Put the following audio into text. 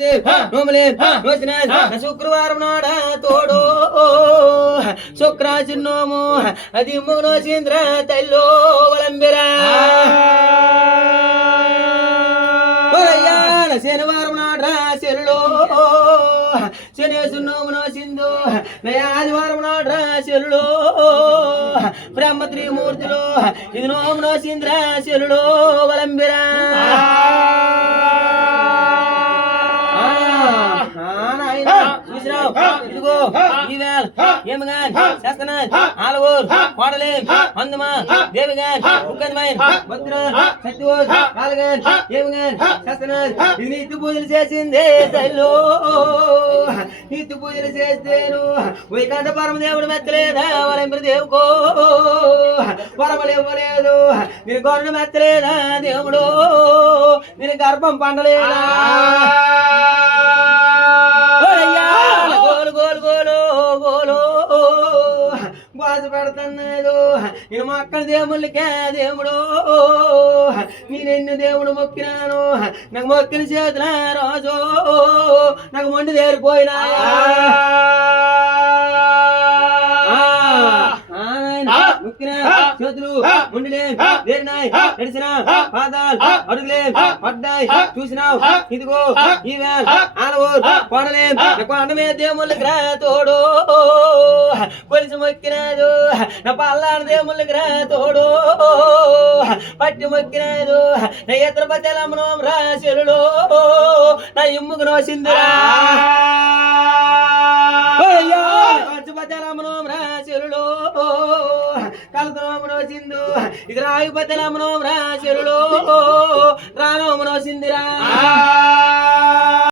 నోసింది నోమలే నోసిన శుక్రవారం నాడ తోడు శుక్రాచిన్నోము అది నోసింద్ర తల్లో వలంబిరా శనివారం నాడు రాశిలో శనేశ్వరు నోసిందు ఆదివారం నాడు రాశిలో బ్రహ్మ త్రిమూర్తులు ఇది నోము నోసింది రాశిలో వలంబిరా ఇదిగో ఈవేళ ఏమగాన్ శాస్త్రనాథ్ ఆలవూర్ కోడలేం అందుమా దేవిగాన్ ఉక్కన్మైన్ భద్రాన్ సత్యవోర్ కాలగాన్ ఏమగాన్ శాస్త్రనాథ్ ఇది నిత్య పూజలు చేసిందే తల్లు నిత్య పూజలు చేస్తేను వైకాంత పరమదేవుడు మెత్తలేదా వలంబిరి దేవుకో వరమలు ఇవ్వలేదు నేను గొర్రెను మెత్తలేదా దేవుడు నేను గర్భం పండలేదా బాధ పెడుతున్నాడు నేను మా అక్కల దేవుళ్ళకే దేవుడు నేనెన్ను దేవుడు మొక్కినాను నాకు మొక్కిన చేతుల రోజు నాకు మొండి దేరిపోయినా ముక్కిన చేతులు ముండిలే వేరినాయి నడిచిన పాదాలు అడుగులే పడ్డాయి చూసినావు ఇదిగో ఈవేళ ఆలవూరు కోడలే కొండమే దేవుళ్ళకి రా తోడు కొలిసి మొక్కినాడు నా పల్లాడు దేవుళ్ళకి రా తోడు పట్టి మొక్కినాడు నా ఇతర బద్దెలమ్మనం రా చెరుడు నా ఇమ్ముకు నోసిందిరా బద్దెలమ్మనం రా చెరుడు కలుతునోమనో సింధు ఇది రాయు బద్దెలమ్మనం రా చెరుడు రానోమనో సిందిరా